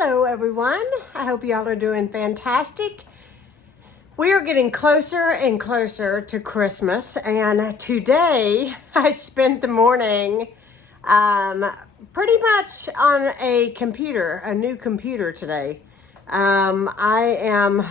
Hello everyone, I hope y'all are doing fantastic. We are getting closer and closer to Christmas, and today I spent the morning pretty much on a computer, a new computer today. I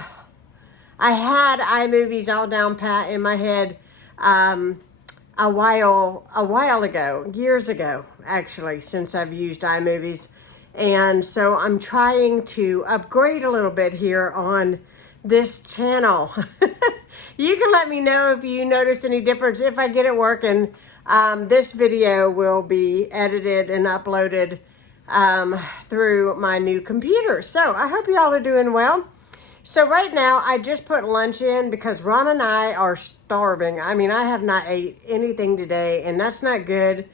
had iMovies all down pat in my head a while ago, years ago actually, since I've used iMovies. And so I'm trying to upgrade a little bit here on this channel. You can let me know if you notice any difference. If I get it working, this video will be edited and uploaded through my new computer. So I hope y'all are doing well. So right now I just put lunch in because Ron and I are starving. I mean, I have not ate anything today, and that's not good.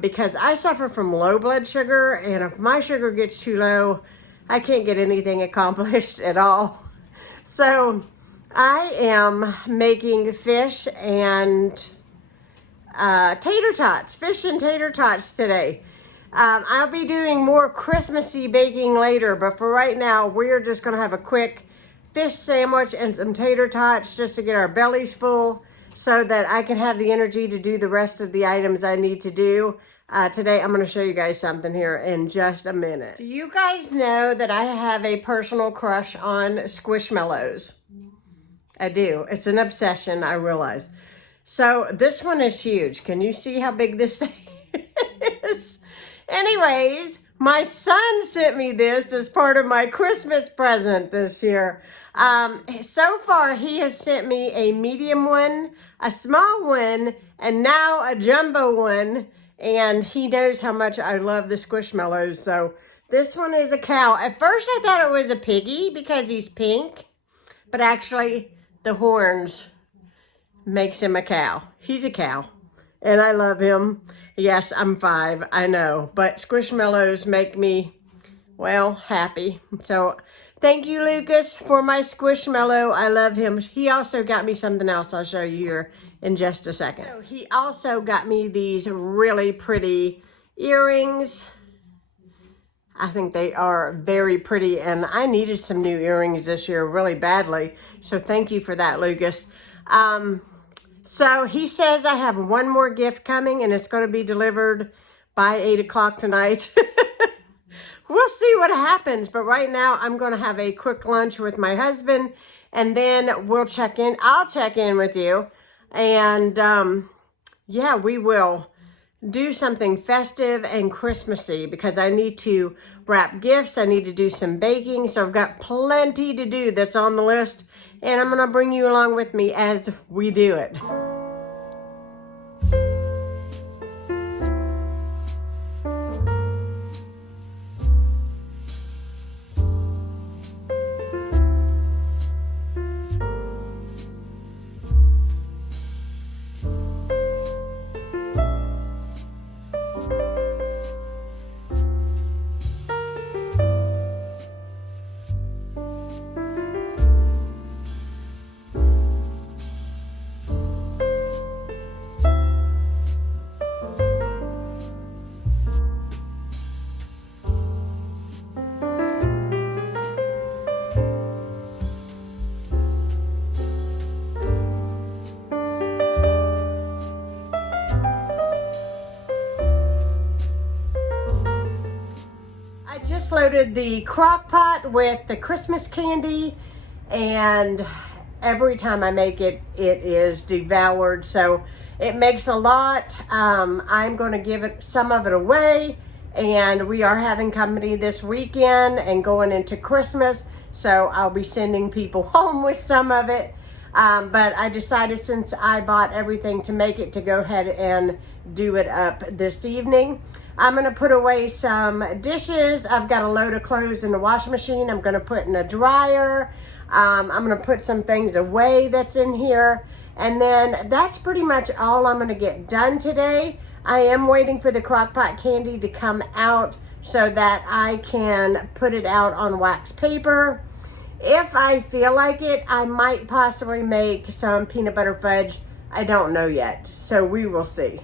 Because I suffer from low blood sugar, and if my sugar gets too low, I can't get anything accomplished at all. So I am making fish and tater tots, fish and tater tots today. I'll be doing more Christmassy baking later, but for right now, we're just going to have a quick fish sandwich and some tater tots just to get our bellies full, so that I can have the energy to do the rest of the items I need to do. Today, I'm going to show you guys something here in just a minute. Do you guys know that I have a personal crush on Squishmallows? I do. It's an obsession, I realize. So this one is huge. Can you see how big this thing is? Anyways, my son sent me this as part of my Christmas present this year. So far, he has sent me a medium one, a small one, and now a jumbo one. And he knows how much I love the Squishmallows. So this one is a cow. At first, I thought it was a piggy because he's pink. But actually, the horns makes him a cow. He's a cow. And I love him. Yes, I'm 5, I know. But Squishmallows make me, well, happy. So thank you, Lucas, for my Squishmallow. I love him. He also got me something else I'll show you here in just a second. So he also got me these really pretty earrings. I think they are very pretty, and I needed some new earrings this year really badly. So thank you for that, Lucas. So he says I have one more gift coming, and it's going to be delivered by 8 o'clock tonight. We'll see what happens, but right now I'm going to have a quick lunch with my husband, and then we'll check in. I'll check in with you, and yeah, we will do something festive and Christmassy because I need to wrap gifts. I need to do some baking, so I've got plenty to do that's on the list, and I'm going to bring you along with me as we do it. Just loaded the crock pot with the Christmas candy, and every time I make it, it is devoured. So it makes a lot. I'm going to give some of it away, and we are having company this weekend and going into Christmas. So I'll be sending people home with some of it. But I decided, since I bought everything to make it, to go ahead and do it up this evening. I'm going to put away some dishes. I've got a load of clothes in the washing machine. I'm going to put in a dryer. I'm going to put some things away that's in here. And then that's pretty much all I'm going to get done today. I am waiting for the crock pot candy to come out so that I can put it out on wax paper. If I feel like it, I might possibly make some peanut butter fudge. I don't know yet, so we will see.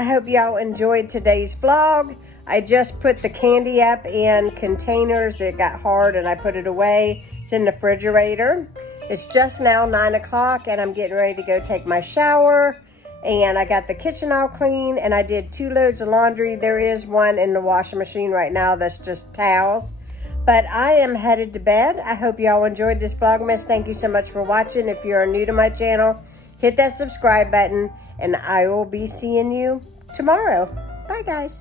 I hope y'all enjoyed today's vlog. I just put the candy up in containers. It got hard and I put it away. It's in the refrigerator. It's just now 9 o'clock and I'm getting ready to go take my shower. And I got the kitchen all clean and I did 2 loads of laundry. There is one in the washing machine right now that's just towels. But I am headed to bed. I hope y'all enjoyed this Vlogmas. Thank you so much for watching. If you're new to my channel, hit that subscribe button and I will be seeing you tomorrow. Bye guys.